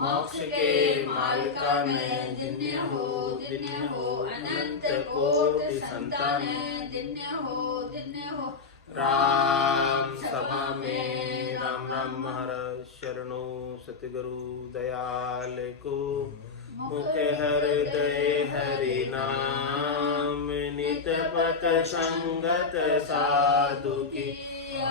मोक्ष के मालिका ने दिन्य हो अनंत कोटि संतान दिन्य हो राम सभा में राम राम महाराज शरणो सतगुरु दयाल को मुख हृदय हरि नाम नित पथ संगत साधु की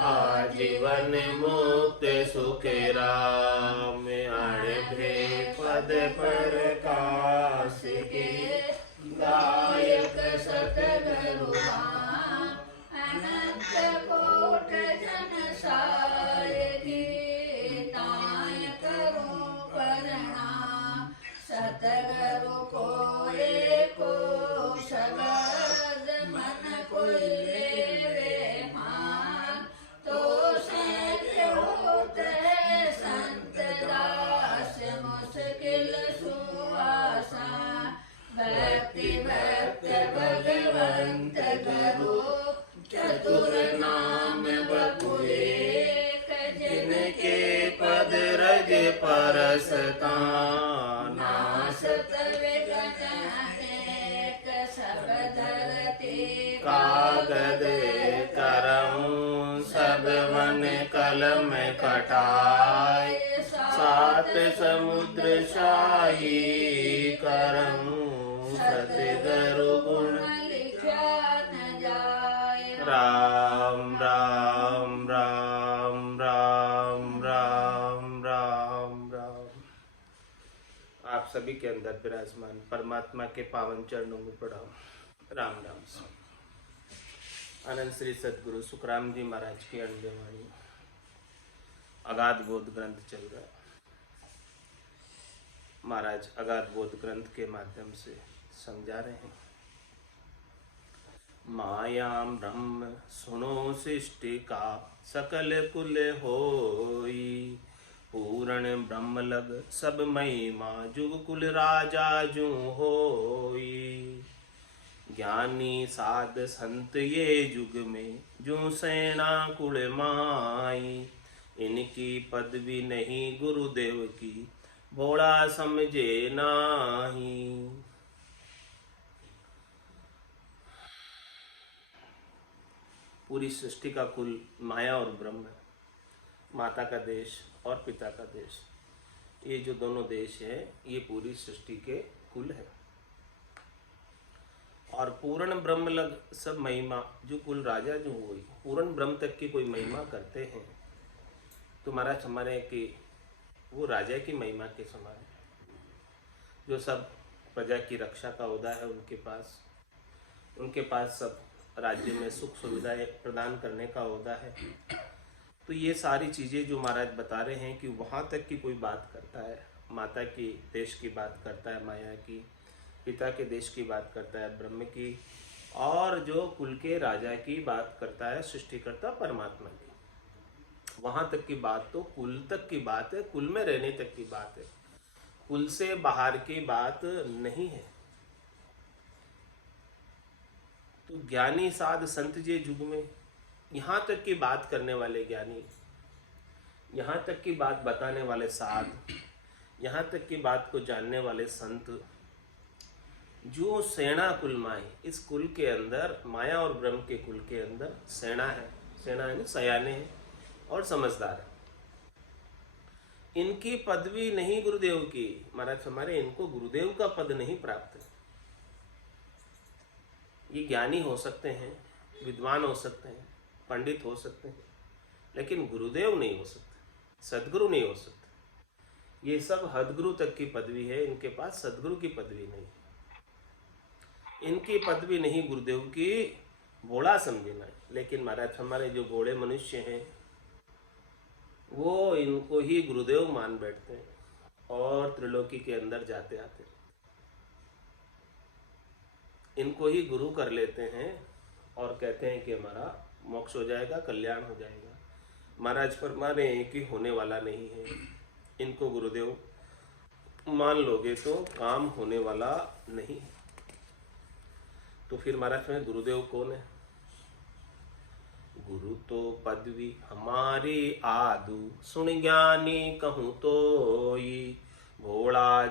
आजीवन मुक्त सुख राम अड़भे पद पर काश के गायक सतगुरु अनंत कोट जन सारथी ताय करो प्रणाम सतगुरु को एको शब्द मन कोई ले मान तो सहज होते संत दास मुश्किल सुआसा भक्ति भक्त भगवंत गुरु चतुर नाम बपुए जिनके पद रज परसता नासत विघ्न अनेक सब धरती कागद करऊं सब मन कलम कटाय सात समुद्र शाही करऊं सतगुरु गुण लिखा न जाय राम राम राम राम राम राम राम। आप सभी के अंदर विराजमान परमात्मा के पावन चरणों में प्रणाम। राम राम। आनंद श्री सदगुरु सुखराम जी महाराज की अंडवाणी अगाध बोध ग्रंथ चल रहा है। महाराज अगाध बोध ग्रंथ के माध्यम से समझा रहे हैं। मायाम ब्रह्म सुनो सृष्टि का सकल कुल होई पूर्ण ब्रह्म लग सब महिमा जुग कुल राजा जू होई ज्ञानी साध संत ये जुग में जू सेना कुल माई इनकी पदवी नहीं गुरुदेव की भोला समझे नाही। पूरी सृष्टि का कुल माया और ब्रह्म है। माता का देश और पिता का देश, ये जो दोनों देश है ये पूरी सृष्टि के कुल है। और पूर्ण ब्रह्म लग सब महिमा जो कुल राजा जो हुई पूर्ण ब्रह्म तक की कोई महिमा करते हैं तो महाराज हमारे कि वो राजा की महिमा के समान है। जो सब प्रजा की रक्षा का ओहदा है उनके पास सब राज्य में सुख सुविधाएं प्रदान करने का ओहदा है। तो ये सारी चीज़ें जो महाराज बता रहे हैं कि वहाँ तक की कोई बात करता है, माता की देश की बात करता है, माया की, पिता के देश की बात करता है, ब्रह्म की, और जो कुल के राजा की बात करता है सृष्टिकर्ता परमात्मा की। वहाँ तक की बात तो कुल तक की बात है, कुल में रहने तक की बात है, कुल से बाहर की बात नहीं है। तो ज्ञानी साध संत जे युग में यहाँ तक की बात करने वाले ज्ञानी, यहाँ तक की बात बताने वाले साध, यहाँ तक की बात को जानने वाले संत, जो सेना कुल माई, इस कुल के अंदर माया और ब्रह्म के कुल के अंदर सेना है। सेना है ना, सयाने हैं और समझदार है। इनकी पदवी नहीं गुरुदेव की। महाराज हमारे इनको गुरुदेव का पद नहीं प्राप्त है। ये ज्ञानी हो सकते हैं, विद्वान हो सकते हैं, पंडित हो सकते हैं, लेकिन गुरुदेव नहीं हो सकते, सदगुरु नहीं हो सकते। ये सब हदगुरु तक की पदवी है, इनके पास सदगुरु की पदवी नहीं। इनकी पदवी नहीं गुरुदेव की, भोला समझना है। लेकिन महाराज हमारे जो भोले मनुष्य हैं वो इनको ही गुरुदेव मान बैठते हैं और त्रिलोकी के अंदर जाते आते इनको ही गुरु कर लेते हैं और कहते हैं कि हमारा मोक्ष हो जाएगा, कल्याण हो जाएगा। महाराज फरमा रहे हैं कि होने वाला नहीं है। इनको गुरुदेव मान लोगे तो काम होने वाला नहीं है। तो फिर महाराज में गुरुदेव कौन है? गुरु तो पदवी हमारी आदू सुन ज्ञानी कहूँ तो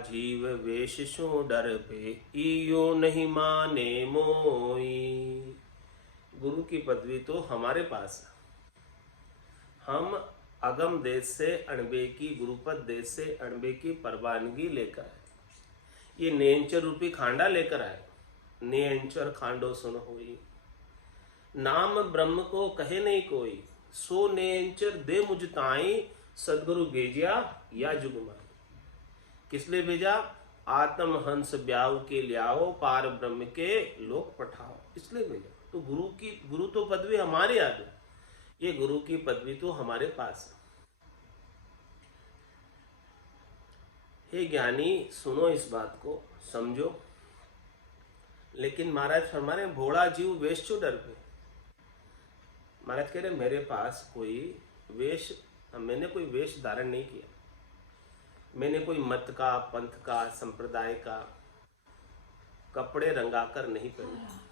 जीव वेश सो डर पे, इयो नहीं माने मोई। गुरु की पदवी तो हमारे पास है। हम अगम देश से अणबे की, गुरुपद देश से अणबे की परवानगी लेकर आए। ये नेंचर रूपी खांडा लेकर आए। नेंचर खांडो सुन होई, नाम ब्रह्म को कहे नहीं कोई, सो नेंचर दे मुझ ताई, सदगुरु भेजिया या जुगमाई। किस लिए भेजा? आत्म हंस ब्याव के लियाओ, पार ब्रह्म के लोक पठाओ, इसलिए भेजा। तो गुरु तो पदवी हमारे आगे, ये गुरु की पदवी तो हमारे पास है। हे ज्ञानी, सुनो इस बात को, समझो। लेकिन महाराज हमारे भोला जीव वेश क्यों डर पे? महाराज कह रहे मेरे पास कोई वेश, मैंने कोई वेश धारण नहीं किया। मैंने कोई मत का, पंथ का, संप्रदाय का कपड़े रंगाकर नहीं पहने।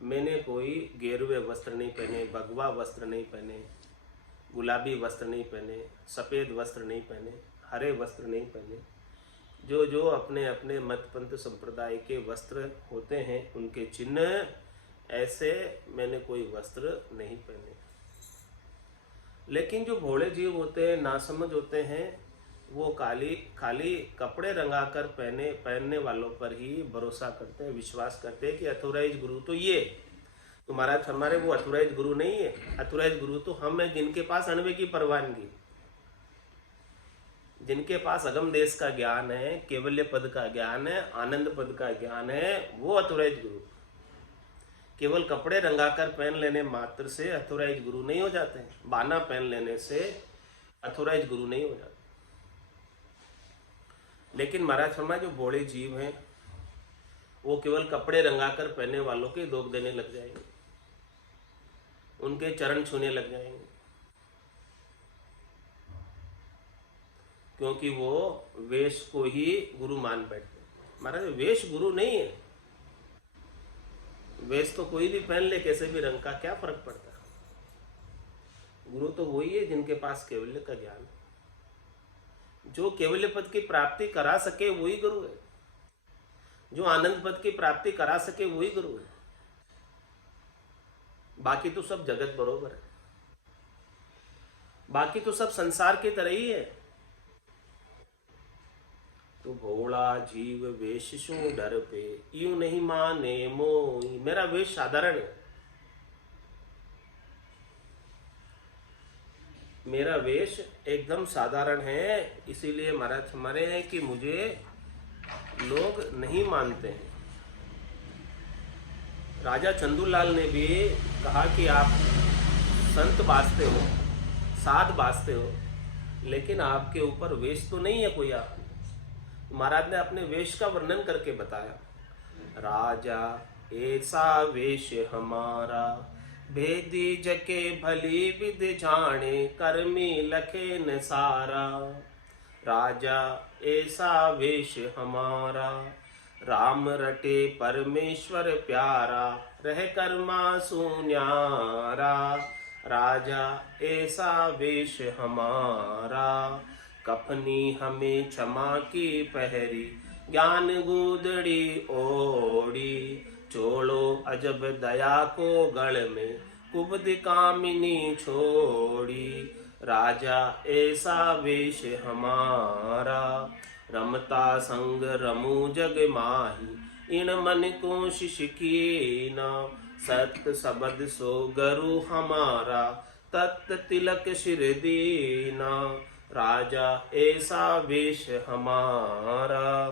मैंने कोई गेरुए वस्त्र नहीं पहने, भगवा वस्त्र नहीं पहने, गुलाबी वस्त्र नहीं पहने, सफ़ेद वस्त्र नहीं पहने, हरे वस्त्र नहीं पहने। जो जो अपने अपने मत पंथ संप्रदाय के वस्त्र होते हैं उनके चिन्ह, ऐसे मैंने कोई वस्त्र नहीं पहने। लेकिन जो भोले जीव होते हैं, नासमझ होते हैं, वो खाली कपड़े रंगाकर पहनने वालों पर ही भरोसा करते हैं, विश्वास करते हैं कि अथोराइज गुरु तो ये। तो महाराज हमारे वो अथोराइज गुरु नहीं है। अथोराइज गुरु तो हम हैं जिनके पास अणबे की परवानगी, जिनके पास अगम देश का ज्ञान है, केवल्य पद का ज्ञान है, आनंद पद का ज्ञान है, वो अथोराइज गुरु। केवल कपड़े रंगाकर पहन लेने मात्र से अथोराइज गुरु नहीं हो जाते हैं। बाना पहन लेने से अथोराइज गुरु नहीं हो जाते। लेकिन महाराज फरमाए जो भोले जीव हैं वो केवल कपड़े रंगाकर पहनने वालों के दोग देने लग जाएंगे, उनके चरण छूने लग जाएंगे, क्योंकि वो वेश को ही गुरु मान बैठते हैं। महाराज वेश गुरु नहीं है। वेश तो कोई भी पहन ले, कैसे भी रंग का, क्या फर्क पड़ता है। गुरु तो वही है जिनके पास केवल्य का ज्ञान है। जो केवल्य पद की प्राप्ति करा सके वही गुरु है। जो आनंद पद की प्राप्ति करा सके वही गुरु है। बाकी तो सब जगत बरोबर है, बाकी तो सब संसार की तरह ही है। तो भोला जीव वेश सो डर पे, यूं नहीं माने मोई। मेरा वेश साधारण है, मेरा वेश एकदम साधारण है। इसीलिए महाराज हमारे हैं कि मुझे लोग नहीं मानते हैं। राजा चंदूलाल ने भी कहा कि आप संत बाजते हो, साध बाजते हो, लेकिन आपके ऊपर वेश तो नहीं है कोई। आप महाराज ने अपने वेश का वर्णन करके बताया। राजा ऐसा वेश हमारा, भेदी जके भली विद जाने, कर्मी लखे न सारा। राजा ऐसा वेश हमारा, राम रटे परमेश्वर प्यारा, रह कर्मा सुन्यारा। राजा ऐसा वेश हमारा, कफनी हमें क्षमा की पहरी, ज्ञान गूदड़ी ओढ़ी। चोलो अजब दया को गढ़ में, कुबद कामिनी छोड़ी। राजा ऐसा वेश हमारा, रमता संग रमू जग माही, इन मन कोशिश की ना। सत्य सबद सो गरु हमारा, तत् तिलक शिर दीना। राजा ऐसा वेश हमारा,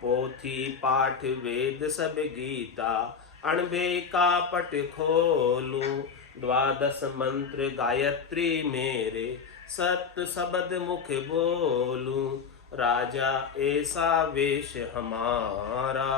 पोथी पाठ वेद सब गीता, अणबे का पट खोलू। द्वादश मंत्र गायत्री मेरे, सत्य शब्द मुख बोलू। राजा ऐसा वेश हमारा,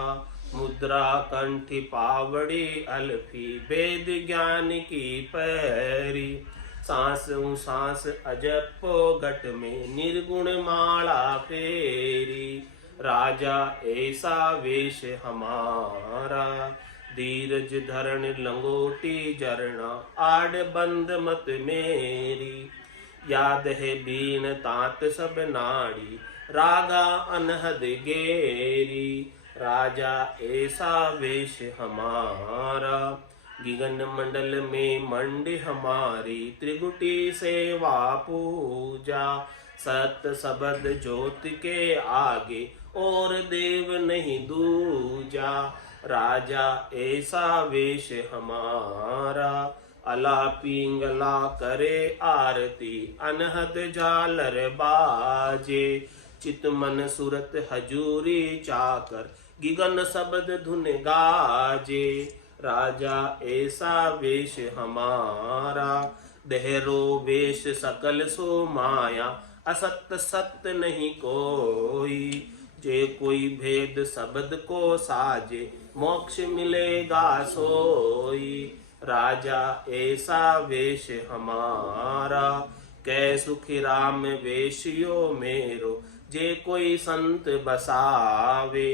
मुद्रा कंठी पावड़ी अल्फी, वेद ज्ञान की पैरी। सांस सांस अजपो घट में, निर्गुण माला फेरी। राजा ऐसा वेश हमारा, धीरज धरण लंगोटी जरना, आड़ बंद मत मेरी। याद है बीन तात सब नाड़ी, रागा अनहद गेरी। राजा ऐसा वेश हमारा, गिगन मंडल में मंड हमारी, त्रिगुटी सेवा पूजा। सत सबद ज्योत के आगे, और देव नहीं दूजा। राजा ऐसा वेश हमारा, अला पिंगला करे आरती, अनहद झालर बाजे। चित मन सूरत हजूरी चाकर, गिगन शब्द धुन गाजे। राजा ऐसा वेश हमारा, देहरो वेश सकल सो माया, असत सत्य नहीं कोई। जे कोई भेद शब्द को साजे, मोक्ष मिलेगा सोई। राजा ऐसा वेश हमारा, कै सुखी राम वेशियो मेरो, जे कोई संत बसावे।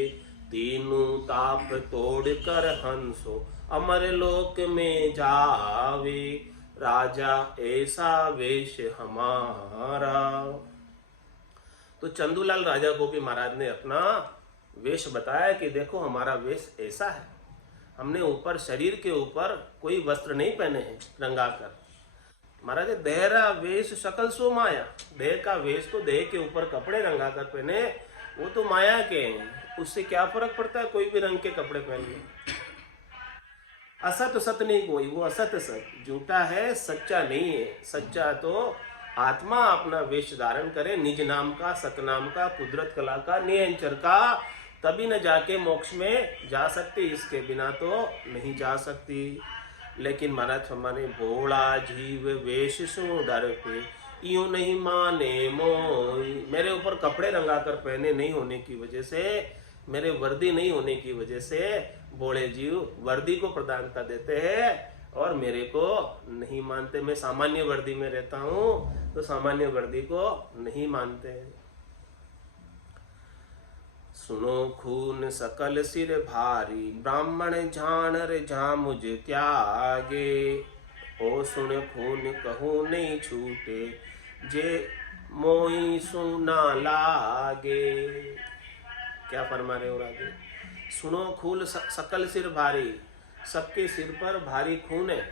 तीनों ताप तोड़ कर हंसो, अमर लोक में जावे। राजा ऐसा वेश हमारा। तो चंदूलाल राजा को भी महाराज ने अपना वेश बताया कि देखो हमारा वेश ऐसा है। हमने ऊपर शरीर के ऊपर कोई वस्त्र नहीं पहने हैं रंगाकर। महाराज देहरा वेश शकल सो माया, देह का वेश तो देह के ऊपर कपड़े रंगाकर पहने, वो तो माया के हैं। उससे क्या फर्क पड़ता है कोई भी रंग के कपड़े पहन ले। असत सत नहीं कोई, वो असत सत झूठा है, सच्चा नहीं है। सच्चा तो आत्मा अपना वेश धारण करे, निज नाम का, सतनाम का, कुदरत कला का, नियंचर का, तभी न जाके मोक्ष में जा सकती, इसके बिना तो नहीं जा सकती। लेकिन महाराज हमारे भोला जीव वेश सो डर पे, यूं नहीं माने मोई। मेरे ऊपर कपड़े रंगाकर पहने नहीं होने की वजह से, मेरे वर्दी नहीं होने की वजह से भोले जीव वर्दी को प्रधानता देते हैं और मेरे को नहीं मानते। मैं सामान्य वर्दी में रहता हूँ तो सामान्य वर्दी को नहीं मानते। सुनो खून सकल सिर भारी, ब्राह्मण झानर झा मुझ त्यागे। ओ सुन खून कहूँ नहीं छूटे, जे मोई सुना लागे। क्या फरमा रहे हो आगे? सुनो खून सकल सिर भारी, सबके सिर पर भारी खून है।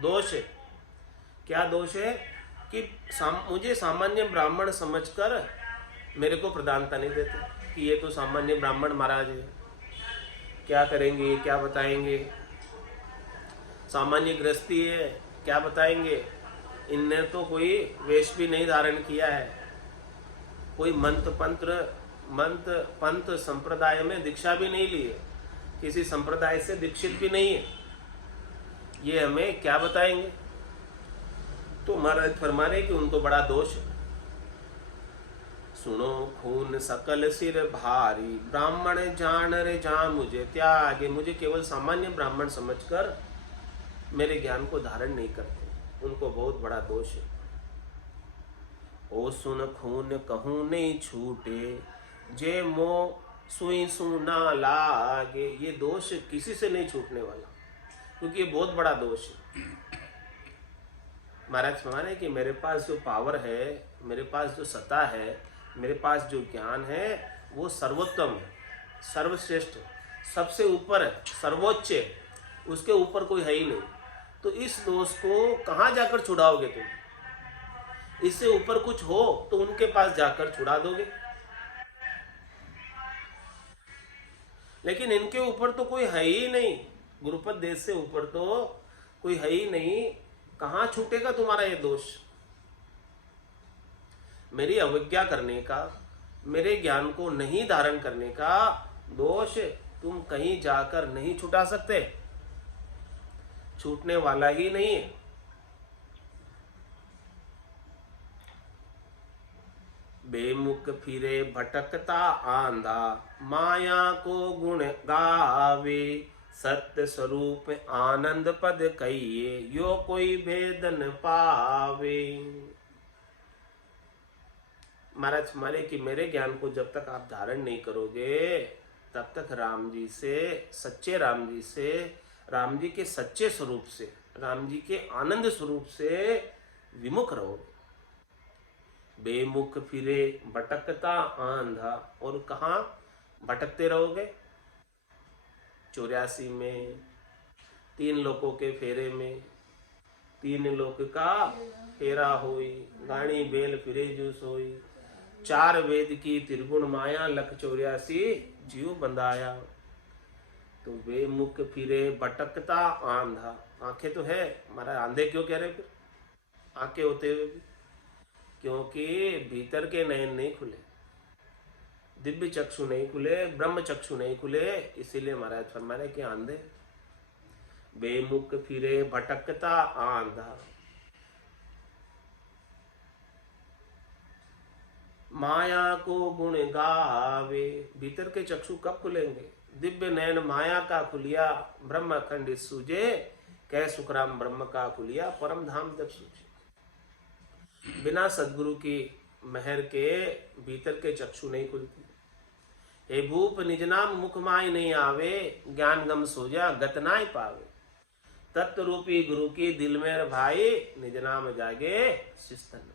दोष है, क्या दोष है कि मुझे सामान्य ब्राह्मण समझकर मेरे को प्रधानता नहीं देते कि ये तो सामान्य ब्राह्मण महाराज है, क्या करेंगे, क्या बताएंगे। सामान्य गृहस्थी है, क्या बताएंगे। इनने तो कोई वेश भी नहीं धारण किया है, कोई मंत्र पंथ संप्रदाय में दीक्षा भी नहीं ली है, किसी संप्रदाय से दीक्षित भी नहीं है, ये हमें क्या बताएंगे। तो महाराज फरमा रहे कि उनको बड़ा दोष है। सुनो खून सकल सिर भारी, ब्राह्मण जान रे जा मुझे त्यागे। मुझे केवल सामान्य ब्राह्मण समझकर मेरे ज्ञान को धारण नहीं करते, उनको बहुत बड़ा दोष है। ओ सुन खून कहूँ नहीं छूटे, जे मो सुई सुना लागे। ये दोष किसी से नहीं छूटने वाला, क्योंकि ये बहुत बड़ा दोष है। महाराज फरमाने कि मेरे पास जो पावर है, मेरे पास जो सत्ता है, मेरे पास जो ज्ञान है, वो सर्वोत्तम है, सर्वश्रेष्ठ है, सबसे ऊपर है, सर्वोच्च है, उसके ऊपर कोई है ही नहीं। तो इस दोष को कहाँ जाकर छुड़ाओगे तुम? इससे ऊपर कुछ हो तो उनके पास जाकर छुड़ा दोगे, लेकिन इनके ऊपर तो कोई है ही नहीं। गुरुपद देश से ऊपर तो कोई है ही नहीं, कहाँ छूटेगा तुम्हारा ये दोष? मेरी अवज्ञा करने का, मेरे ज्ञान को नहीं धारण करने का दोष तुम कहीं जाकर नहीं छुटा सकते, छूटने वाला ही नहीं है। बेमुख फिरे भटकता आंधा, माया को गुण गावे। सत्य स्वरूप आनंद पद कहिए, यो कोई भेदन पावे। महाराज हमारे कि मेरे ज्ञान को जब तक आप धारण नहीं करोगे, तब तक राम जी से, सच्चे राम जी से, राम जी के सच्चे स्वरूप से, राम जी के आनंद स्वरूप से विमुख रहोगे। बेमुख फिरे भटकता आंधा। और कहाँ भटकते रहोगे? 84 में, 3 लोकों के फेरे में, 3 लोक का फेरा होई, गाणी बेल फिरे जू सोई, 4 वेद की त्रिगुण माया, लख 84 जीव बंधाया। तो बेमुख फिरे भटकता आंधा, आंखें तो है, हमारा आंधे क्यों कह रहे फिर? आंखें होते हुए भी, क्योंकि भीतर के नयन नहीं खुले, दिव्य चक्षु नहीं खुले, ब्रह्म चक्षु नहीं खुले, इसीलिए महाराज फरमा रहे कि आंधे। बेमुख फिरे भटकता आंधा, माया को गुण गावे। भीतर के चक्षु कब खुलेंगे? दिव्य नयन माया का खुलिया, ब्रह्म अखंड सूझे, कह सुखराम ब्रह्म का खुलिया, परम धाम जब सूझे। बिना सदगुरु की मेहर के भीतर के चक्षु नहीं खुलते। हे भूप निज नाम मुख माय नहीं आवे, ज्ञान गम सोजा गत नाय पावे। तत्व रूपी गुरु की दिल में भाई, निज नाम जागे शिस्तन।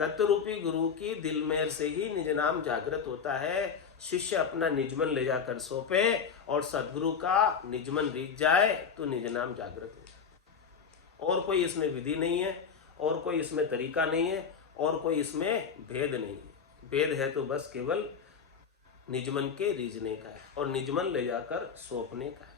तत्व रूपी गुरु की दिल में से ही निज नाम जागृत होता है। शिष्य अपना निजमन ले जाकर सौंपे और सदगुरु का निजमन रीत जाए तो निज नाम जागृत हो जाए। और कोई इसमें विधि नहीं है, और कोई इसमें तरीका नहीं है, और कोई इसमें भेद नहीं है। भेद है तो बस केवल निजमन के रीझने का है और निजमन ले जाकर सौंपने का है।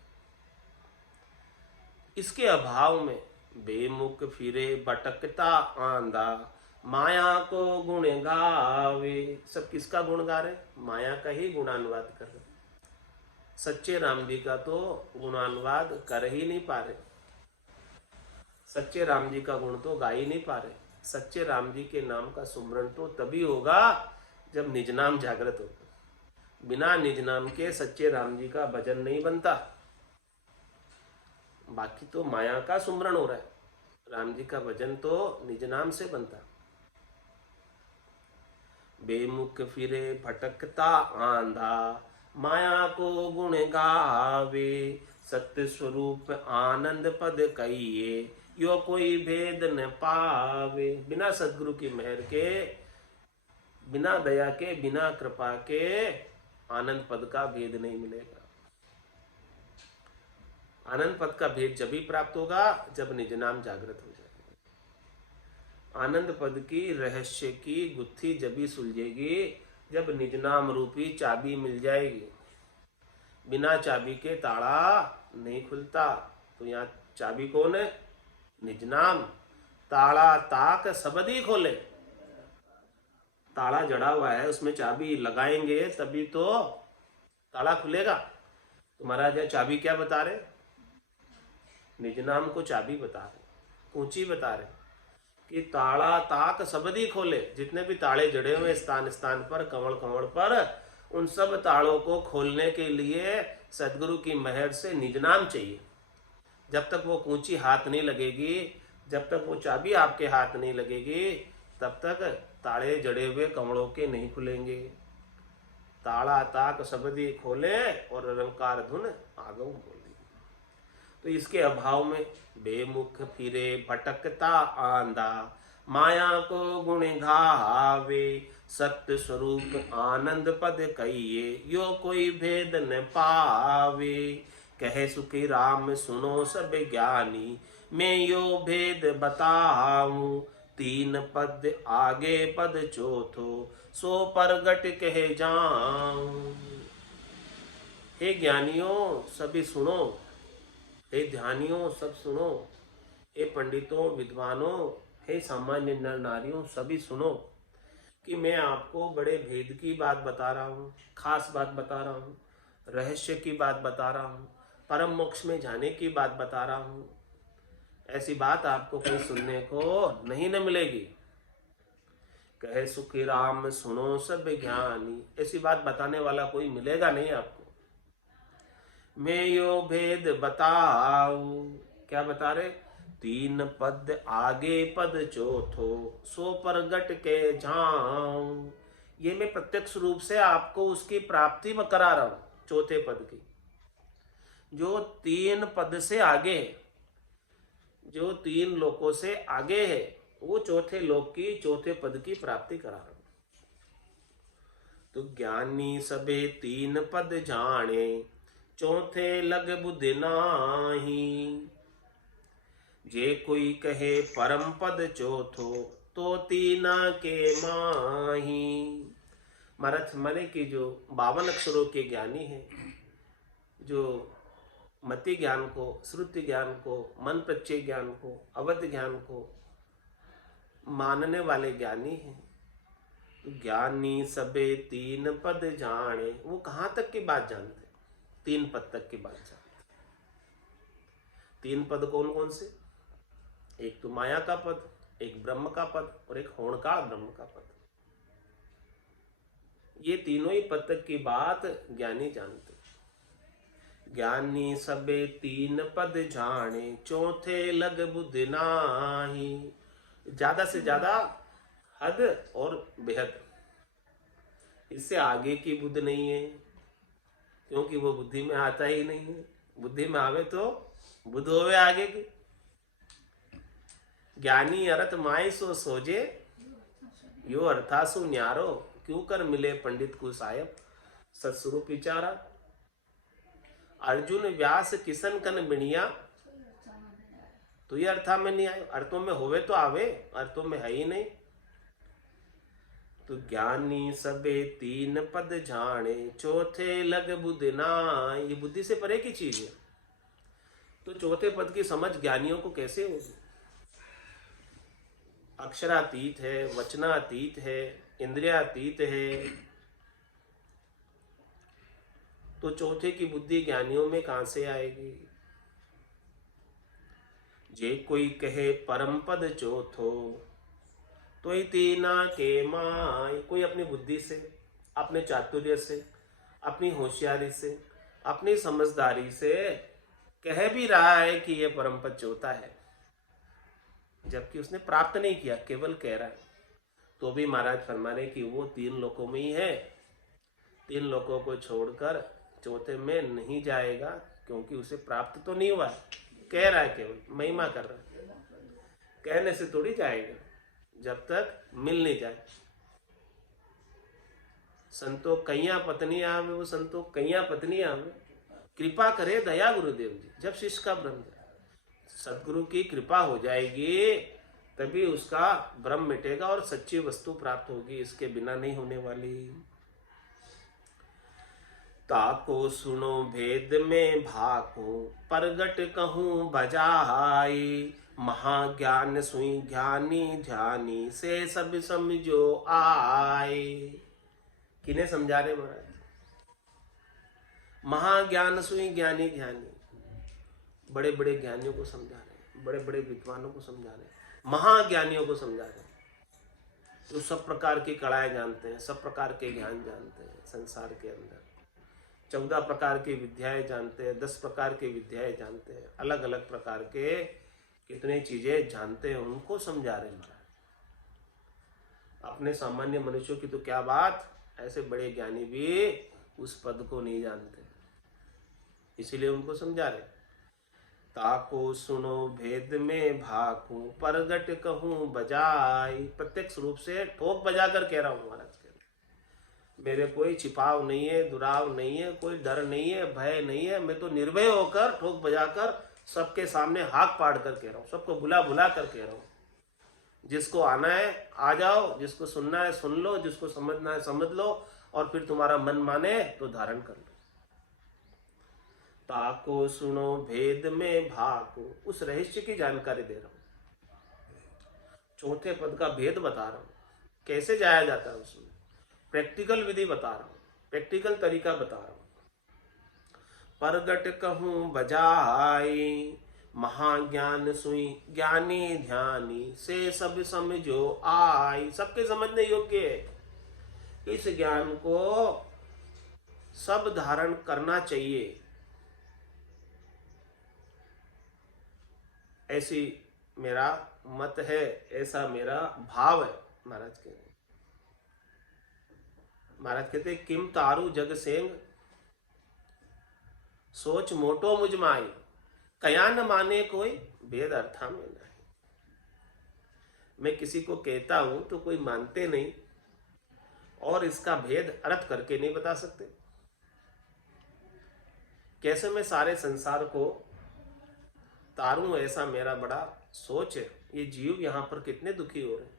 इसके अभाव में बेमुख फिरे भटकता आंधा, माया को गुण गावे। सब किसका गुण गा रहे? माया का ही गुणानुवाद कर रहे। सच्चे राम जी का तो गुणानुवाद कर ही नहीं पा रहे, सच्चे राम जी का गुण तो गा ही नहीं पा रहे। सच्चे राम जी के नाम का सुमरन तो तभी होगा जब निज नाम जागृत होगा। बिना निज नाम के सच्चे राम जी का भजन नहीं बनता। बाकी तो माया का सुमरन हो रहा है, राम जी का भजन तो निज नाम से बनता। बेमुख फिरे भटकता आंधा, माया को गुण गावे। सत्य स्वरूप आनंद पद कहिए, यो कोई भेद न पावे। बिना सदगुरु की मेहर के, बिना दया के, बिना कृपा के आनंद पद का भेद नहीं मिलेगा। आनंद पद का भेद जब भी प्राप्त होगा जब निज नाम जागृत हो जाएगा। आनंद पद की रहस्य की गुत्थी जब भी सुलझेगी जब निज नाम रूपी चाबी मिल जाएगी। बिना चाबी के ताला नहीं खुलता। तो यहाँ चाबी कौन है? निज नाम। ताला ताक सबदी खोले। ताला जड़ा हुआ है, उसमें चाबी लगाएंगे तभी तो ताला खुलेगा। तो महाराज चाबी क्या बता रहे? निज नाम को चाबी बता रहे, कुंची बता रहे कि ताला ताक सबदी खोले। जितने भी ताले जड़े हुए स्थान स्थान पर, कमल कमल पर, उन सब तालों को खोलने के लिए सदगुरु की मेहर से निज नाम चाहिए। जब तक वो कुंची हाथ नहीं लगेगी, जब तक वो चाबी आपके हाथ नहीं लगेगी, तब तक ताले जड़े हुए कमलों के नहीं खुलेंगे। ताला ताक सबदी खोले और अलंकार धुन आगऊ बोले। तो इसके अभाव में बेमुख फिरे भटकता आंधा, माया को गुण गावे। सत्य स्वरूप आनंद पद कहिए, यो कोई भेद न पावे। कहे सुखी राम सुनो सब ज्ञानी, मैं यो भेद बताऊं। 3 पद आगे पद चौथो, सो परगट कहे जाऊं। हे ज्ञानियों सभी सुनो, हे ध्यानियों सब सुनो, हे पंडितों विद्वानों, हे सामान्य नर नारियों सभी सुनो कि मैं आपको बड़े भेद की बात बता रहा हूँ, खास बात बता रहा हूँ, रहस्य की बात बता रहा हूँ, परम मोक्ष में जाने की बात बता रहा हूँ। ऐसी बात आपको कहीं सुनने को नहीं न मिलेगी। कहे सुखी राम सुनो सब ज्ञानी, ऐसी बात बताने वाला कोई मिलेगा नहीं आपको। मैं यो भेद बताऊं, क्या बता रहे? 3 पद आगे पद चौथो, सो परगट के जाऊं। ये मैं प्रत्यक्ष रूप से आपको उसकी प्राप्ति में करा रहा हूं। चौथे पद की जो 3 पद से आगे है, जो 3 लोकों से आगे है, वो चौथे लोक की चौथे पद की प्राप्ति करा रहा हूं। तो ज्ञानी सबे तीन पद जाने, चौथे लग बुध नाही। जे कोई कहे परम पद चौथो, तो तीना के माही। महाराज माने कि जो 52 अक्षरों के ज्ञानी हैं, जो मति ज्ञान को, श्रुति ज्ञान को, मन प्रत्यय ज्ञान को, अवध ज्ञान को मानने वाले ज्ञानी हैं, तो ज्ञानी सबे तीन पद जाने। वो कहाँ तक की बात जानते? 3 पद तक की बात जानते। 3 पद कौन कौन से? एक तो माया का पद, एक ब्रह्म का पद और एक होणकाल ब्रह्म का पद। ये तीनों ही पद तक की बात ज्ञानी जानते। ज्ञानी सबे तीन पद जाने, चौथे लग बुध नाही। ज्यादा से ज्यादा हद और बेहद, इससे आगे की बुद्ध नहीं है, क्योंकि वो बुद्धि में आता ही नहीं है। बुद्धि में आवे तो बुद्ध होवे आगे की। ज्ञानी अर्थ माय सो सोजे, यो अर्थासु न्यारो। क्यों कर मिले पंडित को सायब, सत्स्वरूप विचारा। अर्जुन व्यास किशन कन बिणिया, तो ये अर्था में नहीं आए। अर्थों में होवे तो आवे, अर्थों में है ही नहीं। तो ज्ञानी सबे तीन पद जाने, चौथे लग बुध नाय। ये बुद्धि से परे की चीज है। तो चौथे पद की समझ ज्ञानियों को कैसे होगी? अक्षरातीत है, वचनातीत है, इंद्रियातीत है, तो चौथे की बुद्धि ज्ञानियों में कहां से आएगी? जे कोई कहे परम पद चौथो, तो ही तीना के माय। कोई अपनी बुद्धि से, अपने चातुर्य से, अपनी होशियारी से, अपनी समझदारी से कह भी रहा है कि यह परम पद चौथा है, जबकि उसने प्राप्त नहीं किया, केवल कह रहा है। तो भी महाराज फरमा रहे कि वो 3 लोकों में ही है। 3 लोकों को छोड़कर चौथे में नहीं जाएगा, क्योंकि उसे प्राप्त तो नहीं हुआ है। कह रहा है, केवल महिमा कर रहा है। कहने से थोड़ी जाएगा जब तक मिल नहीं जाए। संतो कैया पत्नी आवे, वो संतो कैया पत्नी आवे। कृपा करे दया गुरुदेव जी। जब शिष्य का भ्रम, सदगुरु की कृपा हो जाएगी, तभी उसका भ्रम मिटेगा और सच्ची वस्तु प्राप्त होगी। इसके बिना नहीं होने वाली। ताको सुनो भेद में भाको, परगट कहूं बजाई। महाज्ञान सुई ज्ञानी ध्यानी, से सब समझो आए। किन्हें समझा रहे महाराज? महाज्ञान सुई ज्ञानी ध्यानी, बड़े बड़े ज्ञानियों को समझा रहे, बड़े बड़े विद्वानों को समझा रहे, महाज्ञानियों को समझा रहे, जो सब प्रकार की कलाएं जानते हैं, सब प्रकार के ज्ञान जानते हैं। संसार के अंदर 14 प्रकार की विद्याएं जानते हैं, 10 प्रकार की विद्याएं जानते हैं, अलग अलग प्रकार के कितनी चीजें जानते हैं, उनको समझा रहे हैं। अपने सामान्य मनुष्यों की तो क्या बात, ऐसे बड़े ज्ञानी भी उस पद को नहीं जानते, इसीलिए उनको समझा रहे। ताको सुनो भेद में भाकू, परगट कहूं बजाई। प्रत्यक्ष रूप से ठोक बजाकर कह रहा हूं महाराज के, मेरे कोई छिपाव नहीं है, दुराव नहीं है, कोई डर नहीं है, भय नहीं है। मैं तो निर्भय होकर ठोक बजाकर सबके सामने हाथ पाड़ कर कह रहा हूं, सबको बुला बुला कर कह रहा हूं। जिसको आना है आ जाओ, जिसको सुनना है सुन लो, जिसको समझना है समझ लो, और फिर तुम्हारा मन माने तो धारण कर लो। ताको सुनो भेद में भाको, उस रहस्य की जानकारी दे रहा हूं। चौथे पद का भेद बता रहा हूं, कैसे जाया जाता है उसमें। प्रैक्टिकल विधि बता रहा हूं, प्रैक्टिकल तरीका बता रहा हूं। परगट कहूं बजाई, महाज्ञान सुई ज्ञानी ध्यानी, से सब समझो आई। सबके समझने योग्य है। इस ज्ञान को सब धारण करना चाहिए, ऐसी मेरा मत है, ऐसा मेरा भाव है। महाराज कहते किम तारू जग सेंग, सोच मोटो मुझ माई। कया न माने कोई, भेद अर्था में नहीं। मैं किसी को कहता हूं तो कोई मानते नहीं और इसका भेद अर्थ करके नहीं बता सकते। कैसे मैं सारे संसार को तारूं, ऐसा मेरा बड़ा सोच है। ये जीव यहाँ पर कितने दुखी हो रहे हैं,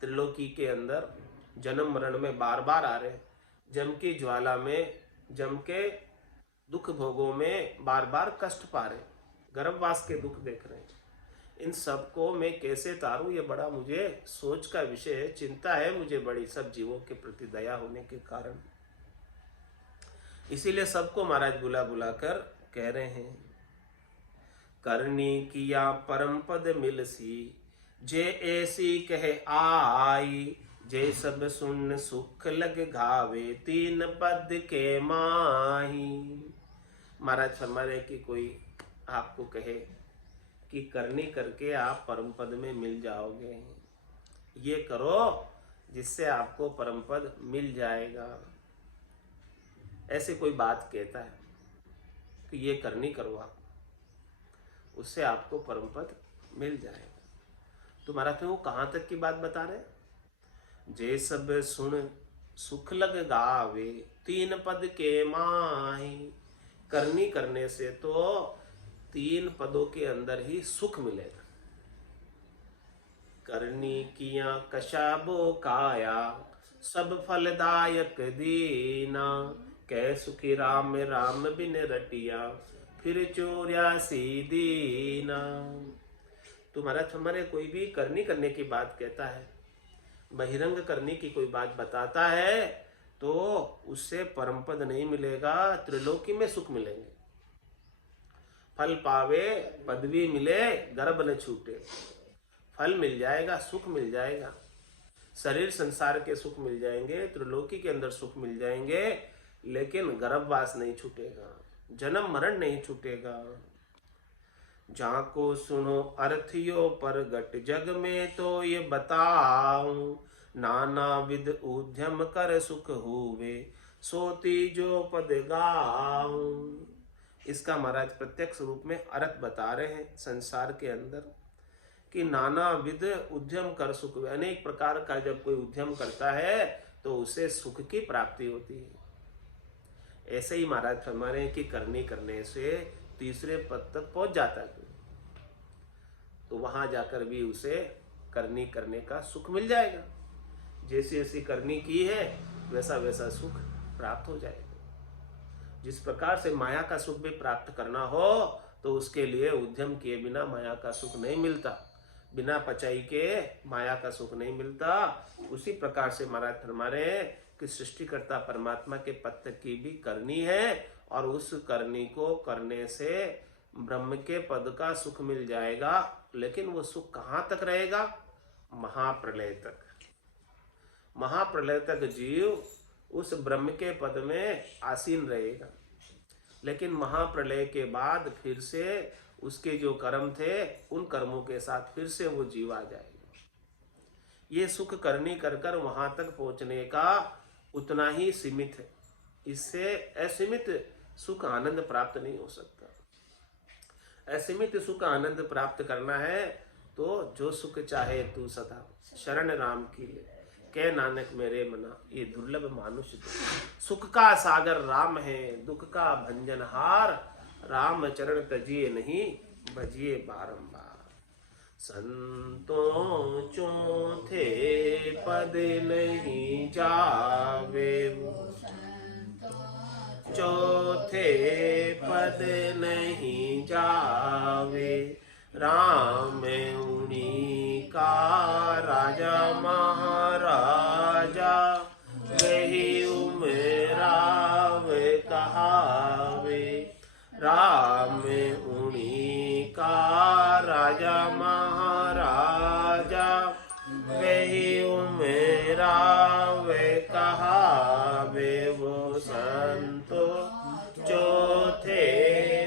त्रिलोकी के अंदर जन्म मरण में बार बार आ रहे हैं, जम की ज्वाला में जम के दुख भोगों में बार बार कष्ट पा रहे हैं, गर्भवास के दुख देख रहे हैं। इन सबको मैं कैसे तारूं, ये बड़ा मुझे सोच का विषय है, चिंता है मुझे बड़ी, सब जीवों के प्रति दया होने के कारण। इसीलिए सबको महाराज बुला बुला कर कह रहे हैं, करनी किया परम पद मिलसी, जे ऐसी कहे आई, जे सब सुन सुख लग घावे, तीन पद के माही। महाराज फरमाने की कोई आपको कहे कि करनी करके आप परम पद में मिल जाओगे, ये करो जिससे आपको परम पद मिल जाएगा, ऐसे कोई बात कहता है कि ये करनी करो आप, उससे आपको परम पद मिल जाएगा। तो महाराज वो कहाँ तक की बात बता रहे हैं, जे सब सुन सुख लग गावे, तीन पद के माही। करनी करने से तो तीन पदों के अंदर ही सुख मिलेगा। करनी किया कशाबो काया, सब फलदायक दीना, कै सुखी राम राम बिन रटिया, फिर 84 दीना। तुम्हारा हमारे कोई भी करनी करने की बात कहता है, बहिरंग करने की कोई बात बताता है, तो उससे परम पद नहीं मिलेगा, त्रिलोकी में सुख मिलेंगे। फल पावे पदवी मिले, गर्भ न छूटे। फल मिल जाएगा, सुख मिल जाएगा, शरीर संसार के सुख मिल जाएंगे, त्रिलोकी के अंदर सुख मिल जाएंगे, लेकिन गर्भवास नहीं छूटेगा, जन्म मरण नहीं छूटेगा। जहाँ को सुनो अर्थियो पर गट, जग में तो ये बताऊं, नाना विध उद्यम कर सुख हुए, सोती जो पद गाऊं। इसका महाराज प्रत्यक्ष रूप में अर्थ बता रहे हैं संसार के अंदर कि नाना विध उद्यम कर सुख हुए। अनेक प्रकार का जब कोई उद्यम करता है तो उसे सुख की प्राप्ति होती है। ऐसे ही महाराज फरमा रहे हैं कि करनी करने से तीसरे पद तक पहुंच जाता है, तो वहां जाकर भी उसे करनी करने का सुख मिल जाएगा। जैसी जैसी करनी की है वैसा वैसा सुख प्राप्त हो जाएगा। जिस प्रकार से माया का सुख भी प्राप्त करना हो तो उसके लिए उद्यम किए बिना माया का सुख नहीं मिलता, बिना पचाई के माया का सुख नहीं मिलता। उसी प्रकार से महाराज फरमा रहे हैं कि सृष्टिकर्ता परमात्मा के पद तक की भी करनी है, और उस करनी को करने से ब्रह्म के पद का सुख मिल जाएगा। लेकिन वो सुख कहाँ तक रहेगा? महाप्रलय तक। महाप्रलय तक जीव उस ब्रह्म के पद में आसीन रहेगा, लेकिन महाप्रलय के बाद फिर से उसके जो कर्म थे उन कर्मों के साथ फिर से वो जीव आ जाएगा। ये सुख करनी कर कर वहां तक पहुंचने का उतना ही सीमित है, इससे असीमित सुख आनंद प्राप्त नहीं हो सकता। असीमित सुख आनंद प्राप्त करना है तो जो सुख चाहे तू सदा, शरण राम की ले, कह नानक मेरे मना, ये दुर्लभ मानुष। सुख का सागर राम है, दुख का भंजनहार, राम चरण तजिए नहीं, भजिए बारंबार। संतों चौथे पद नहीं जावे, चौथे पद नहीं जावे, राम उन्हीं का राजा महाराजा, वही उमरावे कहावे। राम उन्हीं का राजा महाराजा, वही उमरावे कहावे। वो संतो चौथे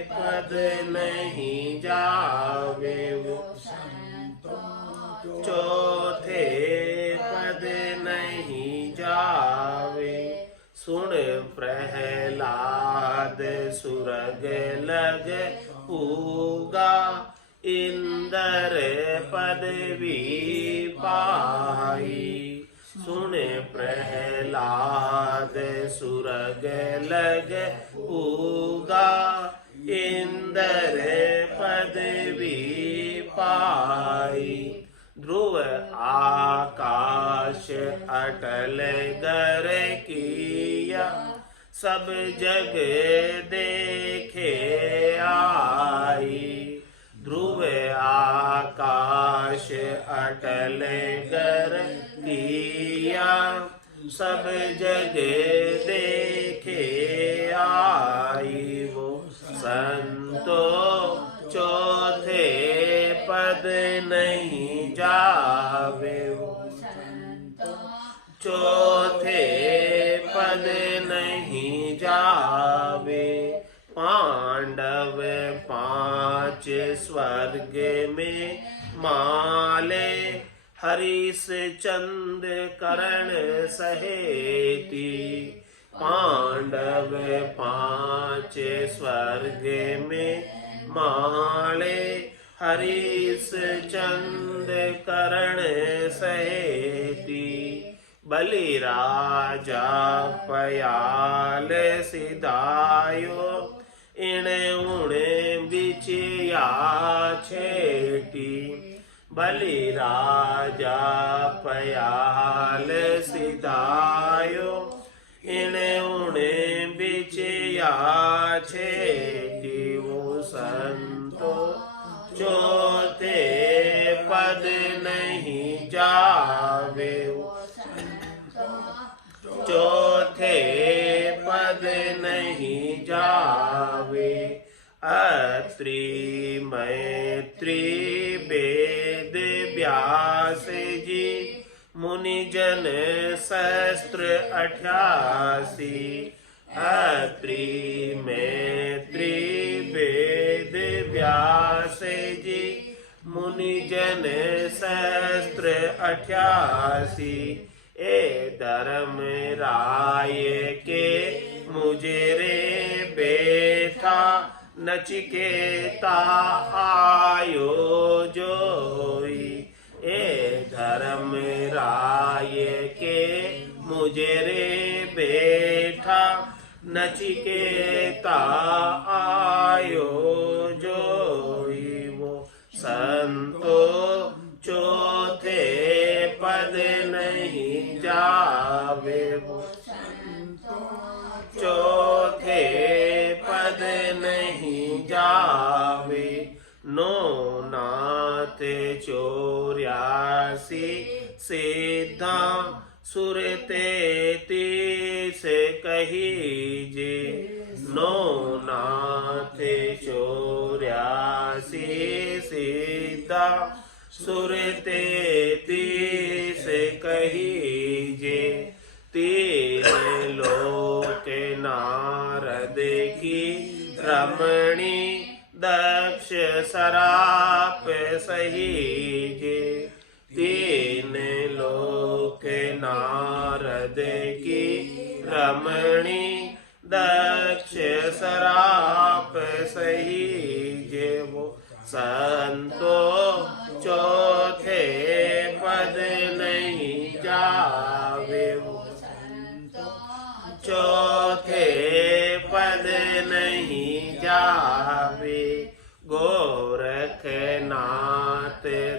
पद नहीं जावे, वो चौथे पद नहीं जावे। सुन प्रहलाद सुरग लग पूगा, इंदर पदवी पाई। सुन प्रहलाद सुरग लग उगा, इंदर पदवी पाई। ध्रुव आकाश अटल गर किया, सब जग देखे आई। ध्रुव आकाश अटल गर किया, सब जग देखे आई। वो संतो चौथे पद नहीं जावे, चौथे पद नहीं जावे। पांडव 5 स्वर्ग में माले, हरिश्चंद करण सहेती। पांडव 5 स्वर्ग में माले, हरिश्चंद करण सहेती। बलि राजा पयाल सिधायो, इणे उणे बिचिया छेटी। बलि राजा पयाल सिधायो, इणे उणे बिचिया छेटी। वो संतो चौथे पद नहीं जावे, चौथे पद नहीं जावे। अत्रि मैत्री वेद व्यास जी, मुनिजन शस्त्र 88। अत्रि मैत्री वेद व्यास जी, मुनिजन शस्त्र 88। ए धर्म राय के मुझे रे बेटा, नचिकेता आयो जोई। ए धर्म राय के मुझे रे बेटा, नचिकेता आयो जोई। वो संतो चौथे पद नहीं जावे, वो चौथे पद नहीं जावे। 9 नाथ 84 सिद्धा, सुर 33 कहीजे। 9 नाथ 84 सिद्धा, सुर 33 कहीजे। 3 लोक नारद की रमणी, दक्ष सराप सहीजे। 3 लोक नारद की रमणी, दक्ष सराप सहीजे। वो संतो चौथे पद नहीं जावे, चौथे पद नहीं जावे। गोरखनाथ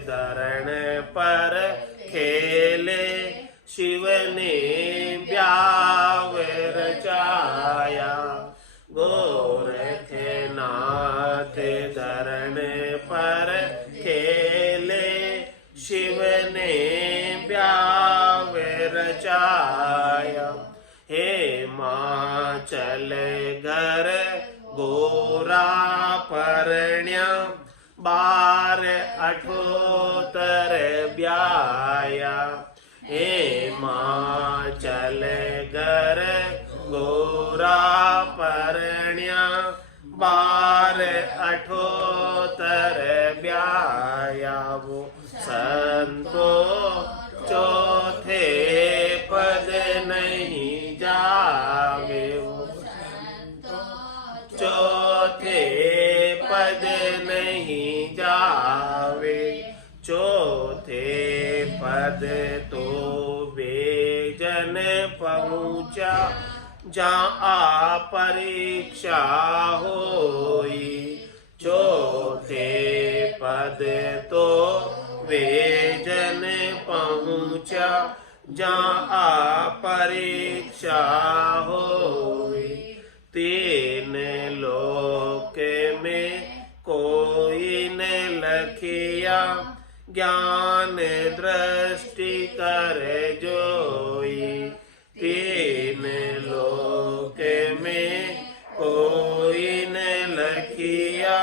धरण पर खेले, शिव ने ब्याव रचाया। गोरखनाथ धरण पर खेले, शिव ने ब्याव रचाया। हे माचल घर गोरा परण्या, 12 अठोतर ब्याया। हे माचल घर गोरा परण्या, 12 अठोतर ब्याया। वो संतो चौथे पद नहीं जावे, चौथे पद नहीं जा पहुँचा जहाँ परीक्षा होई। चौथे पद तो वे जन पहुँचा जहाँ परीक्षा होई। तीन लोक में कोई न लखिया ज्ञान दृष्टि कर जोई। तीन लोक में कोई न लखिया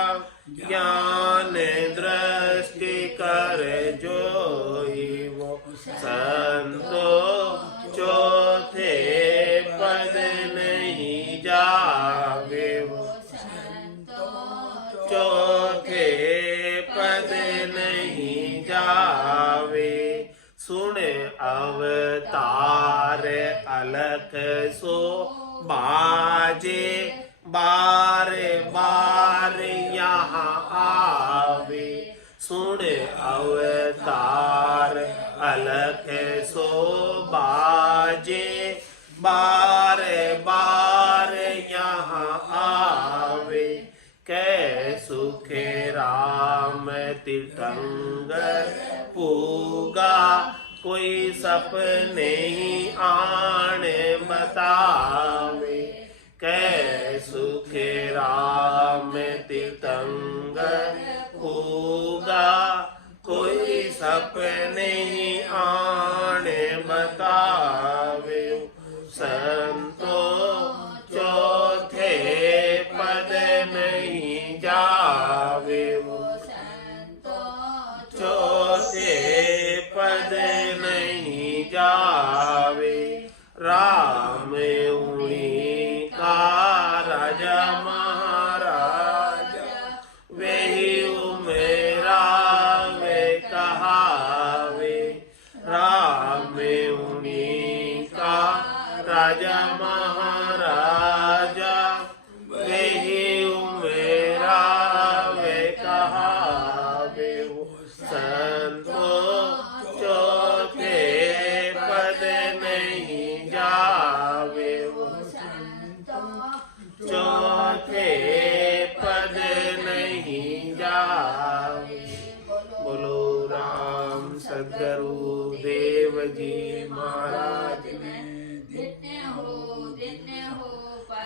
ज्ञान दृष्टि कर जोई। वो संतो चौथे पद नहीं जावे। वो चौथे पद नहीं जावे। सुन अवतार अलख सो बाजे बार बार यहाँ आवे। सुन अवतार अलख सो बाजे बार बार यहाँ आवे। कै सुख राम तीर्थंकर पूगा कोई सपने आण बतावे। कै सुख राम तीर्थंकर पूगा कोई सपने आण बतावे। संतो चौथे पद नहीं जावे। चौथे पद नहीं जावे। राम उन्हीं का राजा महाराजा वही उमेरा वे कहावे। राम उन्हीं का राजा महाराजा वही उमेरा वे कहावे। संतो चौथे पद नहीं जावे। चौथे पद नहीं जावे। बोलो राम सद्गुरु देव जी महाराज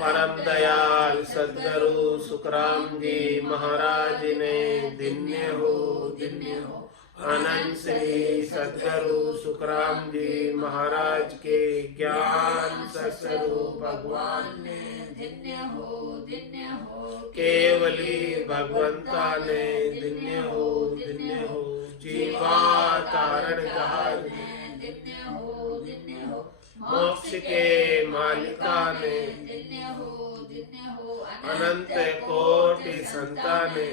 परम दयाल सद्गुरु सुखराम जी महाराज ने धन्य हो धन्य हो। अनंत श्री सद्गुरु सुखराम जी महाराज के ज्ञान सत्स्वरूप भगवान ने धन्य हो केवली भगवंता ने धन्य हो जीवा तारण जहाज धन्य हो मोक्ष के मालिका ने अनंत कोटि संताने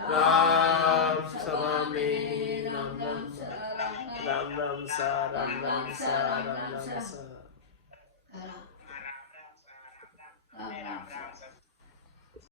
राम सभा में राम राम सा राम राम सा राम राम सा राम राम सा।